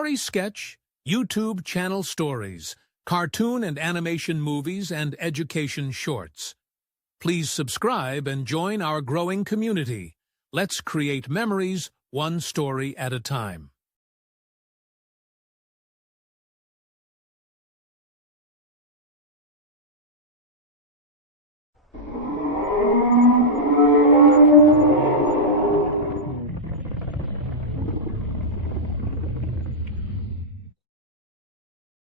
Story Sketch, YouTube channel stories, cartoon and animation movies, and education shorts. Please subscribe and join our growing community. Let's create memories one story at a time.